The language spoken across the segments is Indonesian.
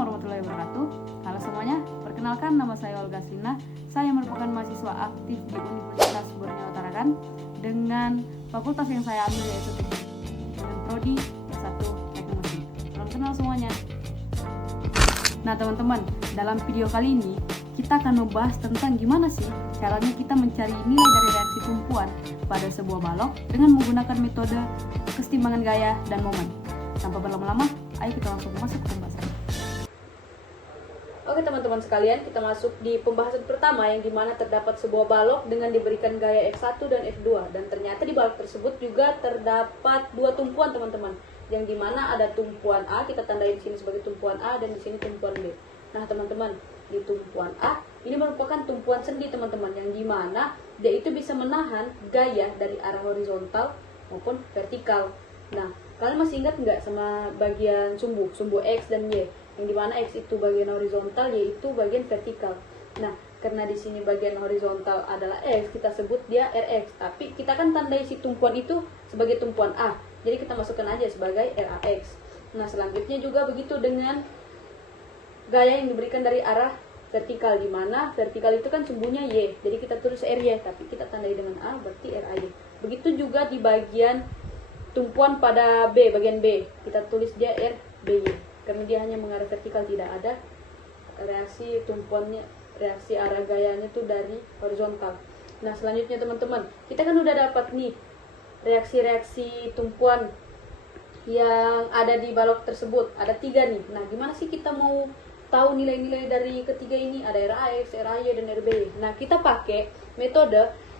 warahmatullahi wabarakatuh. Halo semuanya, perkenalkan nama saya Olga Sina. Saya merupakan mahasiswa aktif di Universitas Borneo Tarakan dengan fakultas yang saya ambil yaitu Teknik dan Prodi S1 Teknik Mesin. Salam kenal semuanya. Nah teman-teman, dalam video kali ini kita akan membahas tentang gimana sih caranya kita mencari nilai dari reaksi tumpuan pada sebuah balok dengan menggunakan metode kesetimbangan gaya dan momen. Tanpa berlama-lama, ayo kita langsung masuk ke pembahasan. Oke teman-teman sekalian, kita masuk di pembahasan pertama yang dimana terdapat sebuah balok dengan diberikan gaya F1 dan F2, dan ternyata di balok tersebut juga terdapat dua tumpuan teman-teman, yang dimana ada tumpuan A, kita tandai di sini sebagai tumpuan A dan di sini tumpuan B. Nah teman-teman, di tumpuan A ini merupakan tumpuan sendi teman-teman, yang dimana dia itu bisa menahan gaya dari arah horizontal maupun vertikal. Nah, kalian masih ingat nggak sama bagian sumbu X dan Y, yang dimana X itu bagian horizontal, Y itu bagian vertikal. Nah, karena di sini bagian horizontal adalah X, kita sebut dia Rx. Tapi kita kan tandai si tumpuan itu sebagai tumpuan A, jadi kita masukkan aja sebagai Rax. Nah, selanjutnya juga begitu dengan gaya yang diberikan dari arah vertikal, dimana vertikal itu kan sumbunya Y, jadi kita tulis Ry, tapi kita tandai dengan A, berarti Ray. Begitu juga di bagian tumpuan pada B, bagian B, kita tulis dia RBY, karena dia hanya mengarah vertikal, tidak ada reaksi tumpuannya, reaksi arah gayanya itu dari horizontal. Nah selanjutnya teman-teman, kita kan udah dapat nih reaksi-reaksi tumpuan yang ada di balok tersebut, ada 3 nih. Nah gimana sih kita mau tahu nilai-nilai dari ketiga ini? Ada Rax, Ray, dan RBY. Nah kita pakai metode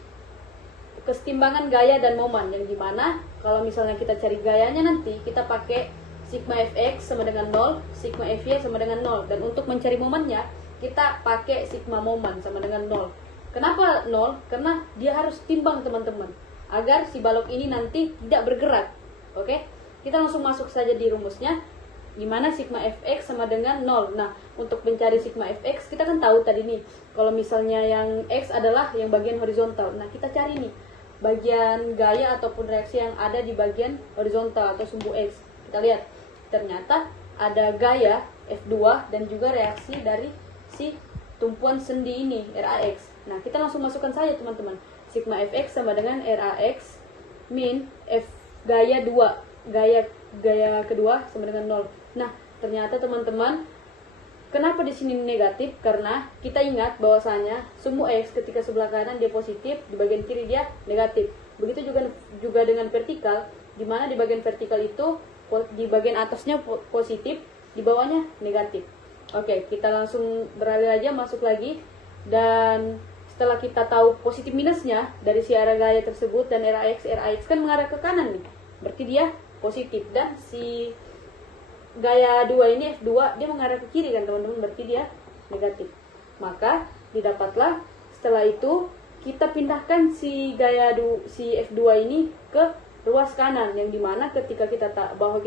kesetimbangan gaya dan momen, yang dimana kalau misalnya kita cari gayanya nanti kita pakai sigma fx sama dengan 0, sigma fy sama dengan 0, dan untuk mencari momennya kita pakai sigma momen sama dengan 0. Kenapa 0? Karena dia harus timbang teman-teman, agar si balok ini nanti tidak bergerak. Oke, kita langsung masuk saja di rumusnya, dimana sigma fx sama dengan 0. Nah, untuk mencari sigma fx kita kan tahu tadi nih, kalau misalnya yang x adalah yang bagian horizontal. Nah, kita cari nih bagian gaya ataupun reaksi yang ada di bagian horizontal atau sumbu X. Kita lihat, ternyata ada gaya F2 dan juga reaksi dari si tumpuan sendi ini, Rax. Nah, kita langsung masukkan saja teman-teman. Sigma Fx sama dengan Rax min F gaya 2, gaya kedua sama dengan 0. Nah, ternyata teman-teman, kenapa di sini negatif? Karena kita ingat bahwasanya sumbu X ketika sebelah kanan dia positif, di bagian kiri dia negatif. Begitu juga dengan vertikal, di mana di bagian vertikal itu di bagian atasnya positif, di bawahnya negatif. Oke, kita langsung beralih aja, masuk lagi. Dan setelah kita tahu positif minusnya dari si arah gaya tersebut dan Rax kan mengarah ke kanan nih, berarti dia positif, dan si gaya 2 ini F2 dia mengarah ke kiri kan teman-teman, berarti dia negatif. Maka didapatlah setelah itu kita pindahkan si si F2 ini ke ruas kanan, yang dimana ketika kita tahu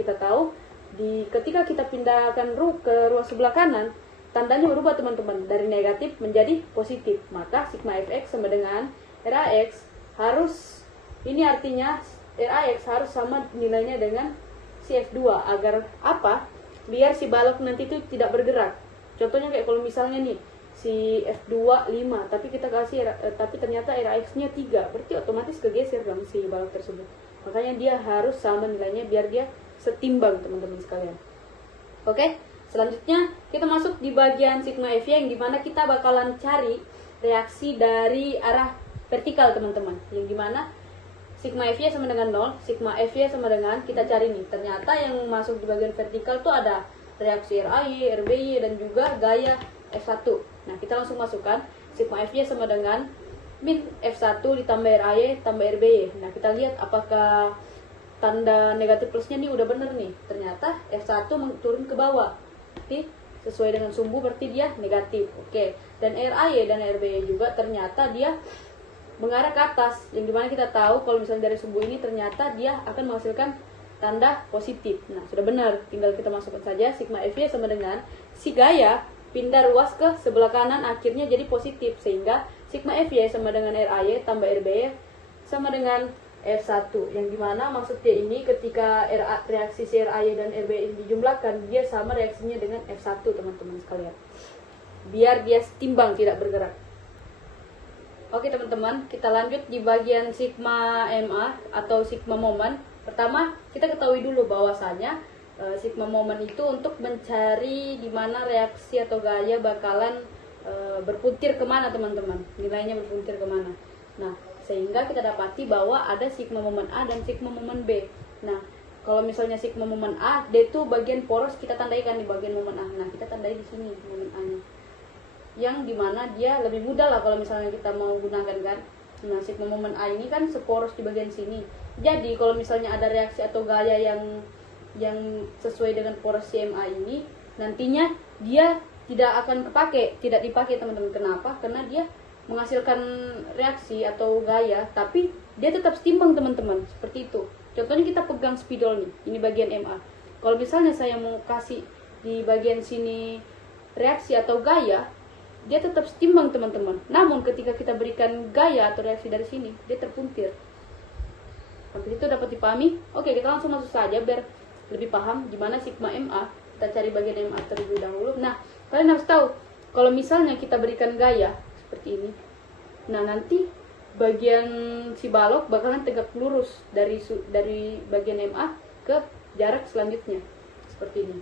ketika kita pindahkan ke ruas sebelah kanan, tandanya berubah teman-teman, dari negatif menjadi positif. Maka sigma fx sama dengan Rax harus, ini artinya Rax harus sama nilainya dengan si F2, agar apa? Biar si balok nanti itu tidak bergerak. Contohnya kayak kalau misalnya nih si F2 5, tapi kita kasih tapi ternyata Rax-nya 3, berarti otomatis kegeser dong si balok tersebut. Makanya dia harus sama nilainya biar dia setimbang teman-teman sekalian. Oke, selanjutnya kita masuk di bagian sigma Fy, yang dimana kita bakalan cari reaksi dari arah vertikal teman-teman, yang dimana sigma Fy sama dengan 0, sigma Fy sama dengan, kita cari nih, ternyata yang masuk di bagian vertikal tuh ada reaksi Ray, RBY, dan juga gaya F1. Nah, kita langsung masukkan sigma Fy sama dengan min F1 ditambah Ray tambah RBY. Nah, kita lihat apakah tanda negatif plusnya nih udah bener nih. Ternyata F1 turun ke bawah, berarti sesuai dengan sumbu, berarti dia negatif. Oke, dan Ray dan RBY juga ternyata dia mengarah ke atas, yang dimana kita tahu kalau misalnya dari sumbu ini ternyata dia akan menghasilkan tanda positif. Nah, sudah benar, tinggal kita masukkan saja sigma Fy sama dengan si gaya pindah ruas ke sebelah kanan, akhirnya jadi positif, sehingga sigma Fy sama dengan Ray tambah RBY sama dengan F1, yang dimana maksudnya ini ketika reaksi si RAY dan RBY ini dijumlahkan, dia sama reaksinya dengan F1 teman-teman sekalian, biar dia setimbang, tidak bergerak. Oke teman-teman, kita lanjut di bagian sigma MA atau sigma momen. Pertama, kita ketahui dulu bahwasanya sigma momen itu untuk mencari di mana reaksi atau gaya bakalan berpuntir kemana teman-teman, nilainya berpuntir kemana. Nah, sehingga kita dapati bahwa ada sigma momen A dan sigma momen B. Nah, kalau misalnya sigma momen A, D itu bagian poros, kita tandai kan di bagian momen A. Nah, kita tandai di sini momen A-nya, yang dimana dia lebih mudah lah kalau misalnya kita mau gunakan kan. Nah, sigma momen A ini kan seporos di bagian sini. Jadi kalau misalnya ada reaksi atau gaya yang sesuai dengan poros CMA ini, nantinya dia tidak akan tidak dipakai teman-teman. Kenapa? Karena dia menghasilkan reaksi atau gaya, tapi dia tetap setimbang teman-teman, seperti itu. Contohnya kita pegang spidol nih, ini bagian MA. Kalau misalnya saya mau kasih di bagian sini reaksi atau gaya, dia tetap setimbang teman-teman. Namun ketika kita berikan gaya atau reaksi dari sini, dia terpuntir. Sampai itu dapat dipahami? Oke, kita langsung masuk saja biar lebih paham gimana sigma MA. Kita cari bagian MA terlebih dahulu. Nah, kalian harus tahu kalau misalnya kita berikan gaya seperti ini, nah nanti bagian si balok bakalan tegak lurus dari bagian MA ke jarak selanjutnya seperti ini.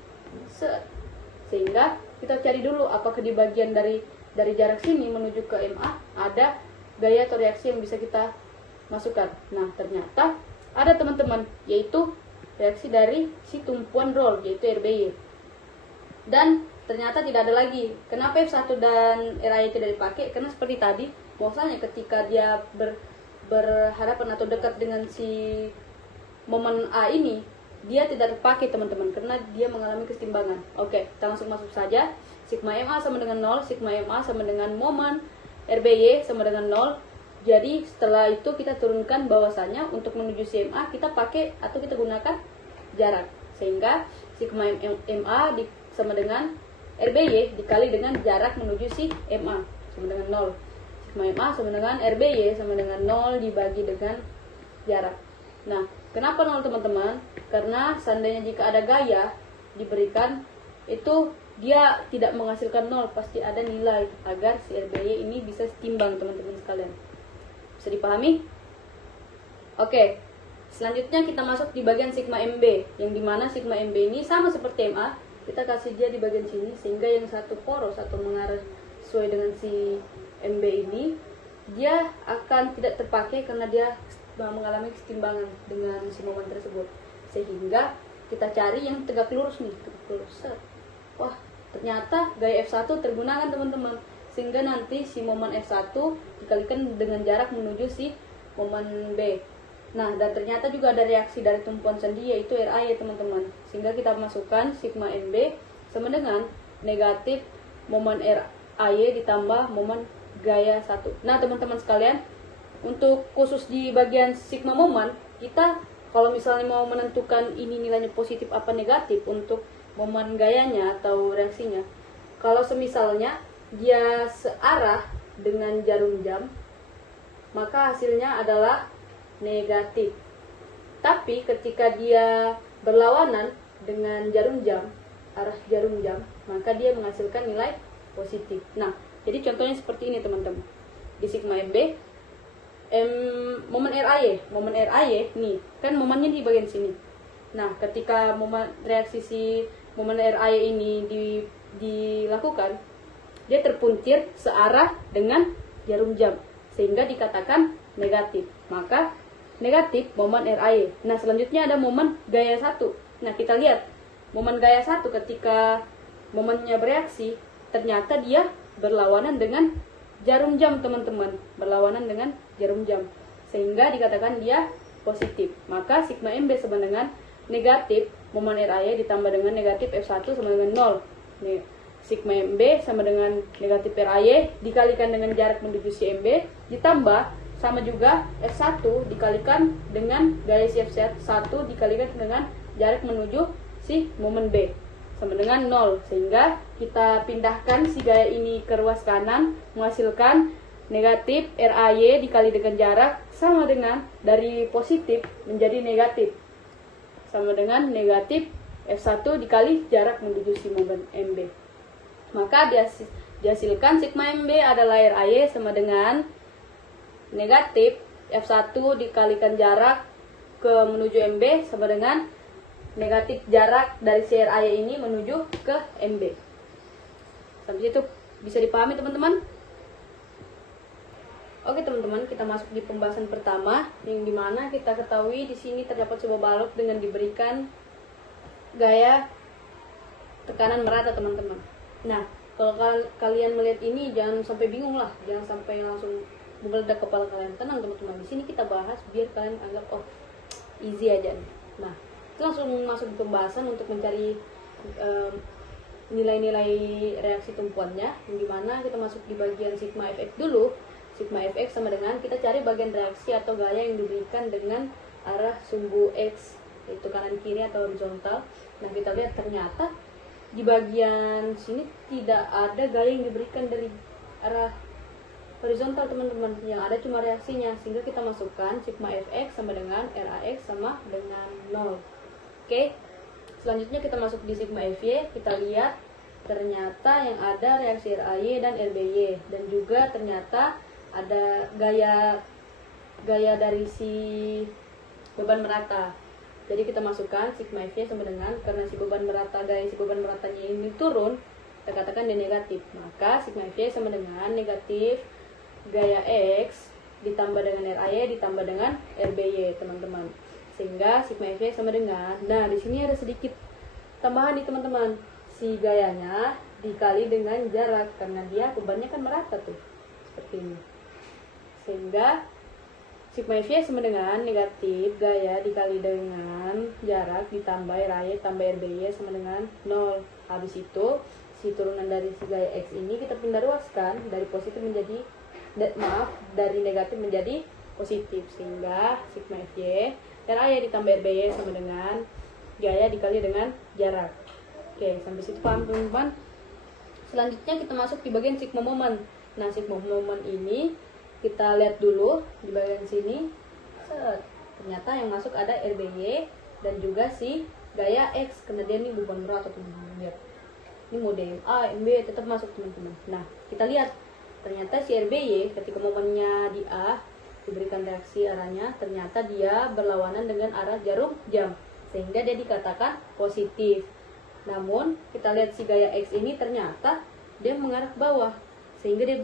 Sehingga kita cari dulu apakah di bagian dari jarak sini menuju ke MA ada gaya atau reaksi yang bisa kita masukkan. Nah, ternyata ada teman-teman, yaitu reaksi dari si tumpuan roll, yaitu RBY. Dan ternyata tidak ada lagi. Kenapa F1 dan RAY tidak dipakai? Karena seperti tadi, bahwasanya ketika dia berhadapan atau dekat dengan si momen A ini, dia tidak terpakai teman-teman, karena dia mengalami kesetimbangan. Oke, kita langsung masuk saja. Sigma MA sama dengan 0, sigma MA sama dengan momen RBY sama dengan 0. Jadi setelah itu kita turunkan bahwasanya untuk menuju CMA kita pakai atau kita gunakan jarak. Sehingga sigma MA sama dengan RBY dikali dengan jarak menuju si MA sama dengan 0. Sigma MA sama dengan RBY sama dengan 0 dibagi dengan jarak. Nah, kenapa 0 teman-teman? Karena seandainya jika ada gaya diberikan, itu dia tidak menghasilkan 0, pasti ada nilai agar si RBY ini bisa setimbang teman-teman sekalian. Bisa dipahami? Oke, selanjutnya kita masuk di bagian sigma MB, yang dimana sigma MB ini sama seperti MA, kita kasih dia di bagian sini, sehingga yang satu poros atau mengarah sesuai dengan si MB ini, dia akan tidak terpakai karena dia mengalami kesetimbangan dengan si momen tersebut. Sehingga kita cari yang tegak lurus nih, tegak lurus. Wah, ternyata gaya F1 tergunakan teman-teman, sehingga nanti si momen F1 dikalikan dengan jarak menuju si momen B. Nah, dan ternyata juga ada reaksi dari tumpuan sendi, yaitu RAY teman-teman, sehingga kita masukkan sigma MB sama dengan negatif momen RAY ditambah momen gaya 1. Nah teman-teman sekalian, untuk khusus di bagian sigma momen, kita kalau misalnya mau menentukan ini nilainya positif apa negatif untuk momen gayanya atau reaksinya, kalau semisalnya dia searah dengan jarum jam, maka hasilnya adalah negatif. Tapi ketika dia berlawanan dengan jarum jam, arah jarum jam, maka dia menghasilkan nilai positif. Nah, jadi contohnya seperti ini teman-teman. Di sigma MB, momen RAY nih, kan momennya di bagian sini. Nah, ketika reaksi si momen RAY ini dilakukan, dia terpuntir searah dengan jarum jam, sehingga dikatakan negatif. Maka negatif momen RAY. Nah, selanjutnya ada momen gaya 1. Nah, kita lihat momen gaya 1 ketika momennya bereaksi, ternyata dia berlawanan dengan jarum jam teman-teman, berlawanan dengan jarum jam, sehingga dikatakan dia positif. Maka sigma MB sama dengan negatif momen RAY ditambah dengan negatif F1 sama dengan 0. Nih, sigma MB sama dengan negatif RAY dikalikan dengan jarak menuju si MB ditambah sama juga F1 dikalikan dengan gaya si F1 dikalikan dengan jarak menuju si momen B sama dengan 0, sehingga kita pindahkan si gaya ini ke ruas kanan menghasilkan negatif RAY dikali dengan jarak sama dengan dari positif menjadi negatif, sama dengan negatif F1 dikali jarak menuju si momen MB. Maka dihasilkan sigma MB adalah RAY sama dengan negatif F1 dikalikan jarak ke menuju MB sama dengan negatif jarak dari si RAY ini menuju ke MB. Sampai situ bisa dipahami teman-teman? Oke teman-teman, kita masuk di pembahasan pertama, yang dimana kita ketahui di sini terdapat sebuah balok dengan diberikan gaya tekanan merata teman-teman. Nah, kalau kalian melihat ini jangan sampai bingung lah, jangan sampai langsung menggeledak kepala kalian. Tenang teman-teman, di sini kita bahas biar kalian anggap oh easy aja nih. Nah, kita langsung masuk di pembahasan untuk mencari nilai-nilai reaksi tumpuannya, yang dimana kita masuk di bagian sigma fx dulu. Sigma fx sama dengan kita cari bagian reaksi atau gaya yang diberikan dengan arah sumbu x, yaitu kanan kiri atau horizontal. Nah, kita lihat ternyata di bagian sini tidak ada gaya yang diberikan dari arah horizontal teman-teman, yang ada cuma reaksinya, sehingga kita masukkan sigma fx sama dengan rax sama dengan 0. Oke, selanjutnya kita masuk di sigma fy. Kita lihat ternyata yang ada reaksi ray dan rby, dan juga ternyata ada gaya dari si beban merata. Jadi kita masukkan sigma fy sama dengan, karena si beban merata, gaya si beban meratanya ini turun, kita katakan dia negatif, maka sigma fy sama dengan negatif gaya x ditambah dengan ray ditambah dengan rby teman-teman, sehingga sigma fy sama dengan, nah di sini ada sedikit tambahan nih teman-teman, si gayanya dikali dengan jarak, karena dia bebannya kan merata tuh seperti ini, sehingga sigma fy sama dengan negatif gaya dikali dengan jarak ditambah ray tambah rby sama dengan 0. Habis itu si turunan dari si gaya x ini kita pindah ruaskan dari positif menjadi dari negatif menjadi positif, sehingga sigma fy ray ditambah rby sama dengan gaya dikali dengan jarak. Oke, sampai situ paham teman-teman? Selanjutnya kita masuk di bagian sigma momen. Nah, sigma momen ini kita lihat dulu di bagian sini. Ternyata yang masuk ada RBY dan juga si gaya X, karena dia ini beban merata teman-teman. Lihat, ini mode A, MB tetap masuk teman-teman. Nah, kita lihat ternyata si RBY ketika momennya di A diberikan reaksi arahnya, ternyata dia berlawanan dengan arah jarum jam, sehingga dia dikatakan positif. Namun kita lihat si gaya X ini ternyata dia mengarah ke bawah, sehingga dia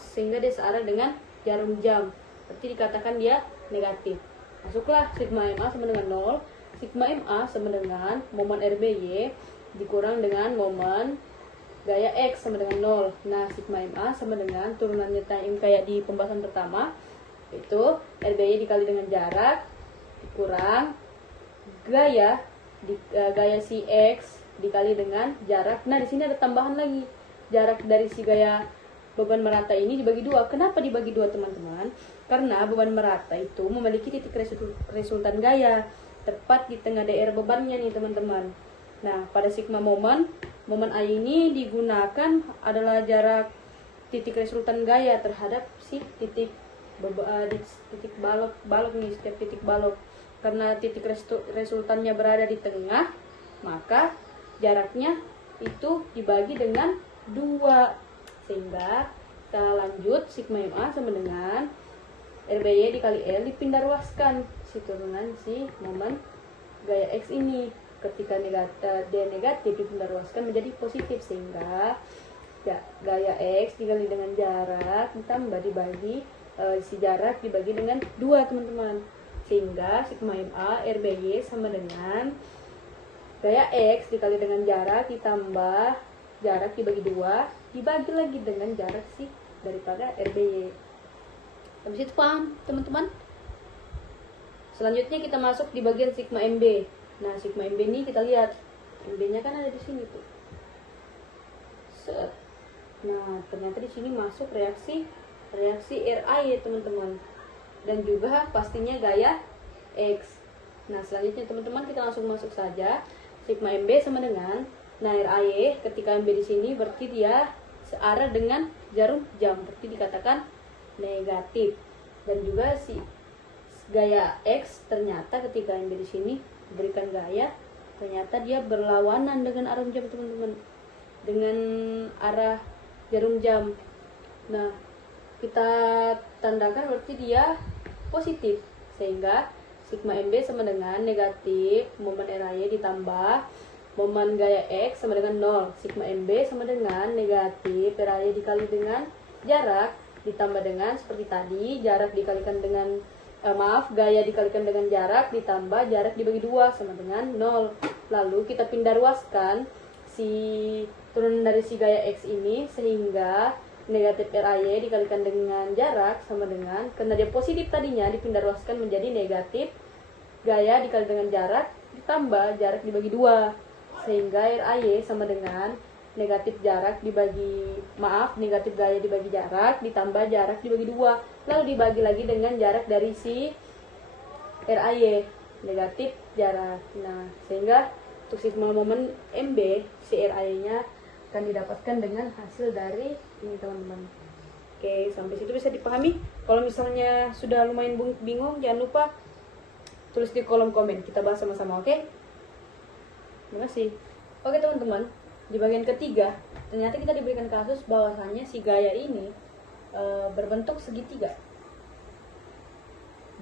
sehingga dia searah dengan jarum jam, berarti dikatakan dia negatif. Masuklah sigma MA sama dengan 0. Sigma MA sama dengan momen RBY dikurang dengan momen gaya X sama dengan 0. Nah, sigma MA sama dengan turunannya time kayak di pembahasan pertama, itu RBY dikali dengan jarak dikurang gaya gaya si X dikali dengan jarak. Nah, di sini ada tambahan lagi, jarak dari si gaya beban merata ini dibagi dua. Kenapa dibagi dua teman-teman? Karena beban merata itu memiliki titik resultan gaya tepat di tengah daerah bebannya nih teman-teman. Nah, pada sigma momen A ini digunakan adalah jarak titik resultan gaya terhadap si titik balok nih, setiap titik balok. Karena titik resultannya berada di tengah, maka jaraknya itu dibagi dengan 2, sehingga kita lanjut sigma MA sama dengan RBY dikali L dipindah ruaskan si turunan si momen gaya X ini. Ketika dia negatif dipindah ruaskan menjadi positif, sehingga gaya X dikali dengan jarak ditambah dibagi si jarak dibagi dengan 2 teman-teman, sehingga sigma MA RBY sama dengan gaya X dikali dengan jarak ditambah jarak dibagi 2 dibagi lagi dengan jarak si daripada RBY. Habis itu paham teman-teman? Selanjutnya kita masuk di bagian sigma MB. Nah, sigma MB ini kita lihat MB nya kan ada di sini tuh. Set. Nah, ternyata di sini masuk reaksi RI ya teman-teman, dan juga pastinya gaya X. Nah, selanjutnya teman-teman kita langsung masuk saja. Sigma MB sama dengan, nah RAY ketika MB di sini berarti dia searah dengan jarum jam, berarti dikatakan negatif. Dan juga si gaya X ternyata ketika MB di sini diberikan gaya, ternyata dia berlawanan dengan arah jam teman-teman, dengan arah jarum jam. Nah, kita tandakan berarti dia positif, sehingga sigma MB sama dengan negatif momen RAY ditambah momen gaya X sama dengan 0. Sigma MB sama dengan negatif RAY dikali dengan jarak ditambah dengan seperti tadi, jarak dikalikan dengan gaya dikalikan dengan jarak ditambah jarak dibagi 2 sama dengan 0. Lalu kita pindah ruaskan si turunan dari si gaya X ini, sehingga negatif RAY dikalikan dengan jarak sama dengan, karena dia positif tadinya, dipindah ruaskan menjadi negatif gaya dikali dengan jarak ditambah jarak dibagi 2, sehingga RAY sama dengan negatif jarak dibagi negatif gaya dibagi jarak ditambah jarak dibagi 2, lalu dibagi lagi dengan jarak dari si RAY, negatif jarak. Nah, sehingga untuk sigma momen MB si RAY nya akan didapatkan dengan hasil dari ini teman-teman. Oke, sampai situ bisa dipahami. Kalau misalnya sudah lumayan bingung, jangan lupa tulis di kolom komen, kita bahas sama-sama. Oke, terima kasih. Oke teman-teman, di bagian ketiga ternyata kita diberikan kasus bahwasannya si gaya ini berbentuk segitiga.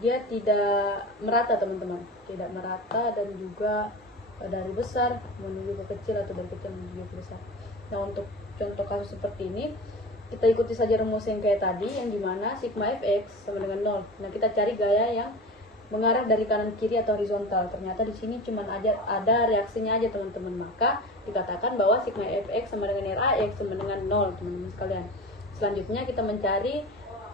Dia tidak merata teman-teman, tidak merata, dan juga dari besar menuju ke kecil atau dari kecil menuju ke besar. Nah, untuk contoh kasus seperti ini kita ikuti saja rumus yang kayak tadi, yang dimana sigma fx sama dengan 0. Nah, kita cari gaya yang mengarah dari kanan kiri atau horizontal. Ternyata di sini cuma ada reaksinya aja teman-teman, maka dikatakan bahwa sigma fx sama dengan rax sama dengan 0 teman-teman sekalian. Selanjutnya kita mencari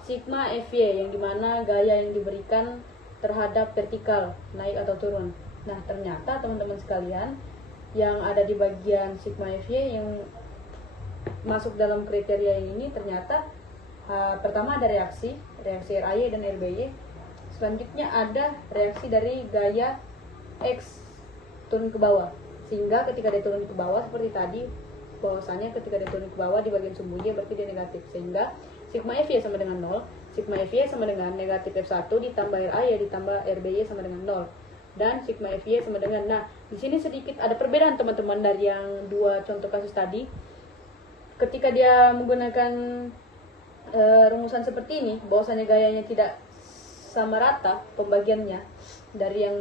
sigma fy, yang dimana gaya yang diberikan terhadap vertikal, naik atau turun. Nah, ternyata teman-teman sekalian, yang ada di bagian sigma fy yang masuk dalam kriteria yang ini ternyata pertama ada reaksi RAY dan RBY. Selanjutnya ada reaksi dari gaya X turun ke bawah, sehingga ketika dia turun ke bawah seperti tadi, bahwasanya ketika dia turun ke bawah di bagian sumbunya berarti dia negatif, sehingga sigma FY sama dengan 0. Sigma FY sama dengan negatif F1 ditambah RAY ditambah RBY sama dengan 0, dan sigma FY sama dengan, nah di sini sedikit ada perbedaan teman-teman dari yang dua contoh kasus tadi. Ketika dia menggunakan rumusan seperti ini, bahwasanya gayanya tidak sama rata pembagiannya dari yang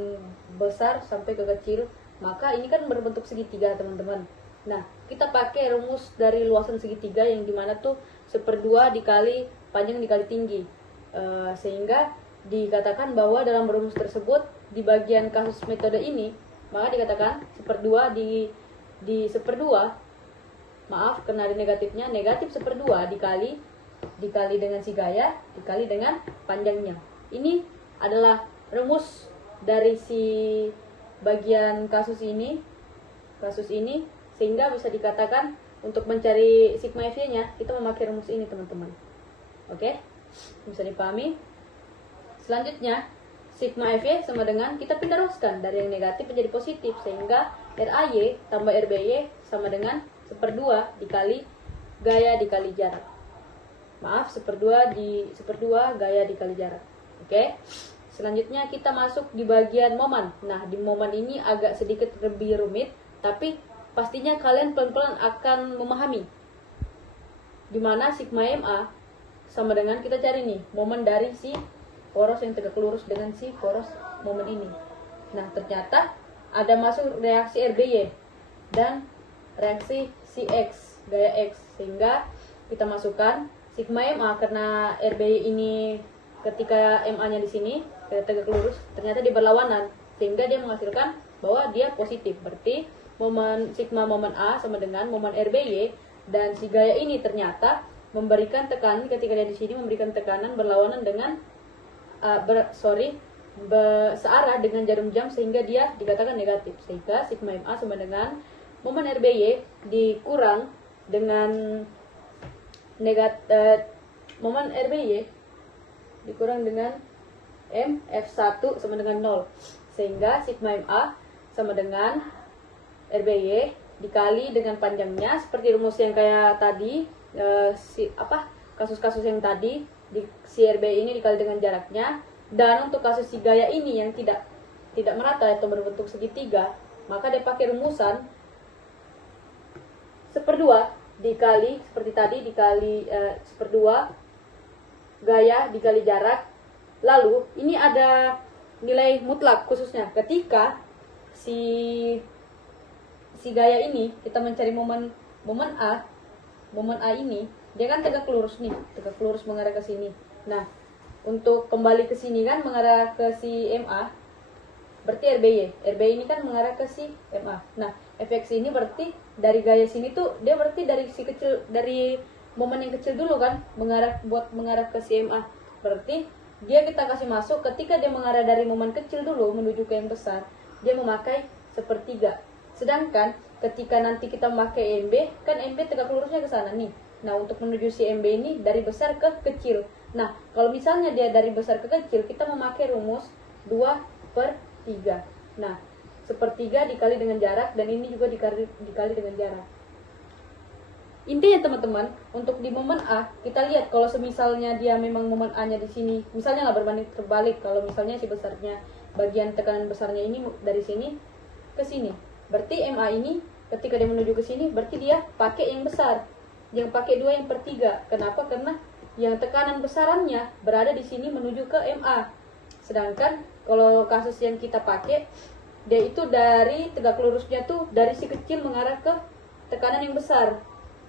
besar sampai ke kecil, maka ini kan berbentuk segitiga teman-teman. Nah, kita pakai rumus dari luasan segitiga, yang dimana tuh 1/2 dikali panjang dikali tinggi, sehingga dikatakan bahwa dalam rumus tersebut di bagian kasus metode ini, maka dikatakan 1/2 di 1/2, maaf karena ada negatifnya, negatif 1/2 dikali dengan si gaya dikali dengan panjangnya. Ini adalah rumus dari si bagian kasus ini, sehingga bisa dikatakan untuk mencari sigma FY-nya kita memakai rumus ini teman-teman. Oke, bisa dipahami. Selanjutnya sigma FY sama dengan, kita pindah ruaskan dari yang negatif menjadi positif, sehingga RAY tambah RBY sama dengan 1/2 dikali gaya dikali jarak. Maaf, 1/2 gaya dikali jarak. Oke. Selanjutnya kita masuk di bagian momen. Nah, di momen ini agak sedikit lebih rumit, tapi pastinya kalian pelan-pelan akan memahami. Dimana sigma MA sama dengan, kita cari nih momen dari si poros yang tegak lurus dengan si poros momen ini. Nah, ternyata ada masuk reaksi RBY dan reaksi si X, gaya X, sehingga kita masukkan sigma MA karena RBY ini ketika MA-nya di sini tegak lurus, ternyata dia berlawanan, sehingga dia menghasilkan bahwa dia positif. Berarti sigma momen A sama dengan momen RBY, dan si gaya ini ternyata memberikan tekanan, ketika dia di sini memberikan tekanan berlawanan dengan searah dengan jarum jam, sehingga dia dikatakan negatif. Sehingga sigma MA sama dengan momen RBY dikurang dengan momen RBY dikurang dengan F1 sama dengan 0, sehingga sigma MA sama dengan RBY dikali dengan panjangnya seperti rumus yang kayak tadi, kasus-kasus yang tadi di si RBI ini dikali dengan jaraknya, dan untuk kasus si gaya ini yang tidak merata atau berbentuk segitiga, maka dia pakai rumusan 1/2 dikali seperti tadi dikali 1/2 gaya dikali jarak. Lalu ini ada nilai mutlak khususnya ketika si gaya ini kita mencari momen A ini, dia kan tegak lurus nih, tegak lurus mengarah ke sini. Nah, untuk kembali ke sini kan mengarah ke si MA, berarti RBY ini kan mengarah ke si MA. Nah, fx ini berarti dari gaya sini tuh dia berarti dari momen yang kecil dulu kan mengarah ke si MA. Berarti dia kita kasih masuk ketika dia mengarah dari momen kecil dulu menuju ke yang besar, dia memakai 1/3. Sedangkan ketika nanti kita memakai MB, kan MB tegak lurusnya ke sana nih. Nah, untuk menuju si MB ini dari besar ke kecil. Nah, kalau misalnya dia dari besar ke kecil, kita memakai rumus 2/3. Nah, 1/3 dikali dengan jarak, dan ini juga dikali dengan jarak. Intinya teman-teman, untuk di momen A, kita lihat kalau semisalnya dia memang momen A-nya di sini, misalnya lah berbanding terbalik, kalau misalnya si besarnya, bagian tekanan besarnya ini dari sini ke sini, berarti MA ini ketika dia menuju ke sini, berarti dia pakai yang besar, yang pakai 2/3. Kenapa? Karena yang tekanan besarannya berada di sini menuju ke MA. Sedangkan kalau kasus yang kita pakai, dia itu dari tegak lurusnya tuh dari si kecil mengarah ke tekanan yang besar.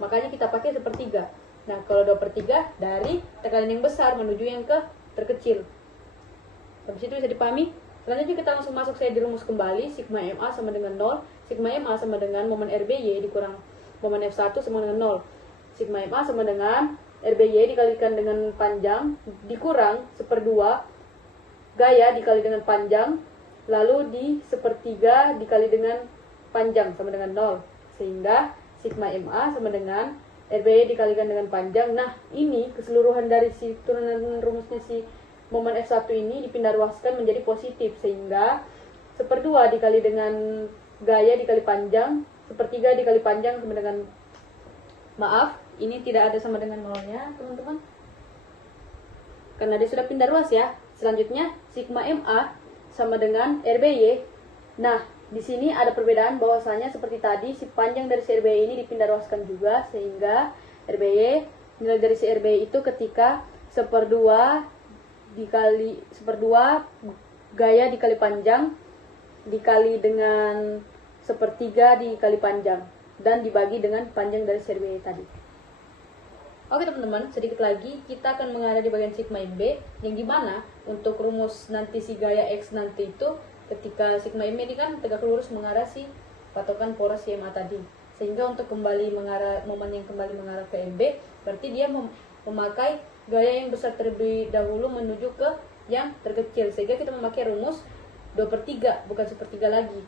Makanya kita pakai 1/3. Nah, kalau 2/3 dari tekanan yang besar menuju yang ke terkecil. Habis itu bisa dipahami? Selanjutnya kita langsung masuk saya dirumus kembali. Sigma MA sama dengan 0. Sigma MA sama dengan momen RBY dikurang momen F1 sama dengan 0. Sigma MA sama dengan RBY dikalikan dengan panjang dikurang 1/2 gaya dikali dengan panjang, lalu di 1/3 dikali dengan panjang sama dengan 0. Sehingga sigma MA sama dengan RBY dikalikan dengan panjang. Nah, ini keseluruhan dari si turunan rumusnya si momen F1 ini dipindah ruaskan menjadi positif, sehingga 1/2 dikali dengan gaya dikali panjang, 1/3 dikali panjang sama dengan, maaf, ini tidak ada sama dengan nolnya teman-teman, karena dia sudah pindah ruas ya. Selanjutnya sigma MA sama dengan RBY. Nah, di sini ada perbedaan bahwasanya seperti tadi si panjang dari si RBY ini dipindah ruaskan juga, sehingga RBY, nilai dari si RBY itu ketika 1/2 dikali 1/2 gaya dikali panjang dikali dengan 1/3 dikali panjang dan dibagi dengan panjang dari si RBY tadi. Oke teman-teman, sedikit lagi kita akan mengarah di bagian sigma MB, yang dimana untuk rumus nanti si gaya X nanti itu ketika sigma MB ini kan tegak lurus mengarah si patokan poros si MA tadi, sehingga untuk kembali mengarah momen yang kembali mengarah ke MB, berarti dia memakai gaya yang besar terlebih dahulu menuju ke yang terkecil, sehingga kita memakai rumus 2/3 bukan 1/3 lagi,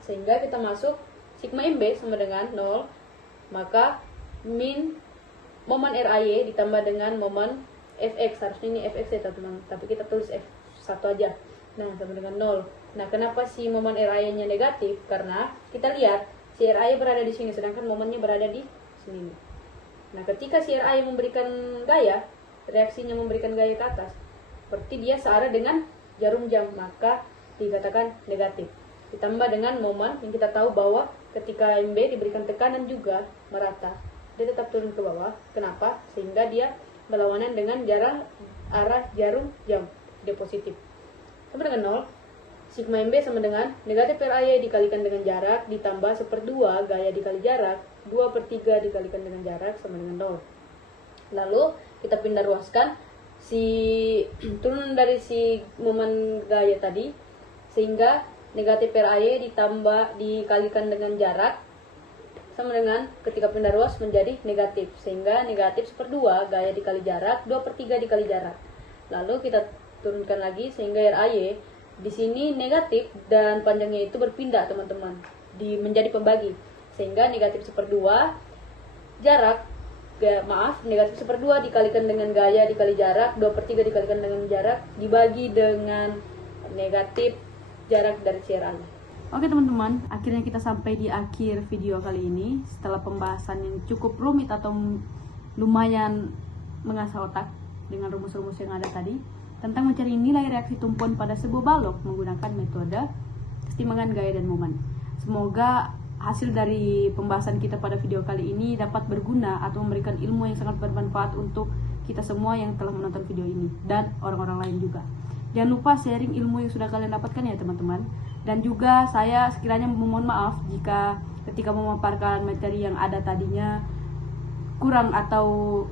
sehingga kita masuk sigma MB sama dengan 0, maka min momen RAY ditambah dengan momen Fx, harusnya ini Fx ya teman-teman, tapi kita tulis F1 aja. Nah, sama dengan 0. Nah, kenapa si momen RAY-nya negatif? Karena kita lihat si RAY berada di sini, sedangkan momennya berada di sini. Nah, ketika si RAY memberikan gaya, reaksinya memberikan gaya ke atas, berarti dia searah dengan jarum jam, maka dikatakan negatif. Ditambah dengan momen yang kita tahu bahwa ketika MB diberikan tekanan juga merata, dia tetap turun ke bawah. Kenapa? Sehingga dia berlawanan dengan arah jarum jam, dia positif. Sama dengan 0, sigma MB sama dengan negatif RAY dikalikan dengan jarak ditambah 1/2 gaya dikali jarak, 2/3 dikalikan dengan jarak sama dengan 0. Lalu kita pindah ruaskan si turunan dari si momen gaya tadi, sehingga negatif RAY ditambah dikalikan dengan jarak sama dengan ketika pindah ruas menjadi negatif, sehingga negatif 1/2 gaya dikali jarak, 2/3 dikali jarak. Lalu kita turunkan lagi sehingga RAY di sini negatif dan panjangnya itu berpindah teman-teman, menjadi pembagi, sehingga negatif 1/2 jarak, negatif 1/2 dikalikan dengan gaya dikali jarak, 2/3 dikalikan dengan jarak dibagi dengan negatif jarak dari CRAY. Oke teman-teman, akhirnya kita sampai di akhir video kali ini. Setelah pembahasan yang cukup rumit atau lumayan mengasah otak dengan rumus-rumus yang ada tadi tentang mencari nilai reaksi tumpuan pada sebuah balok menggunakan metode kesetimbangan gaya dan momen. Semoga hasil dari pembahasan kita pada video kali ini dapat berguna atau memberikan ilmu yang sangat bermanfaat untuk kita semua yang telah menonton video ini dan orang-orang lain juga. Jangan lupa sharing ilmu yang sudah kalian dapatkan ya teman-teman. Dan juga saya sekiranya memohon maaf jika ketika memaparkan materi yang ada tadinya kurang atau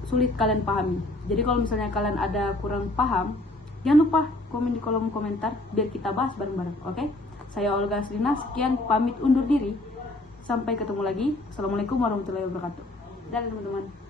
sulit kalian pahami. Jadi kalau misalnya kalian ada kurang paham, jangan lupa komen di kolom komentar biar kita bahas bareng-bareng, oke? Saya Olga Asrina, sekian pamit undur diri. Sampai ketemu lagi. Assalamualaikum warahmatullahi wabarakatuh. Dadah teman-teman.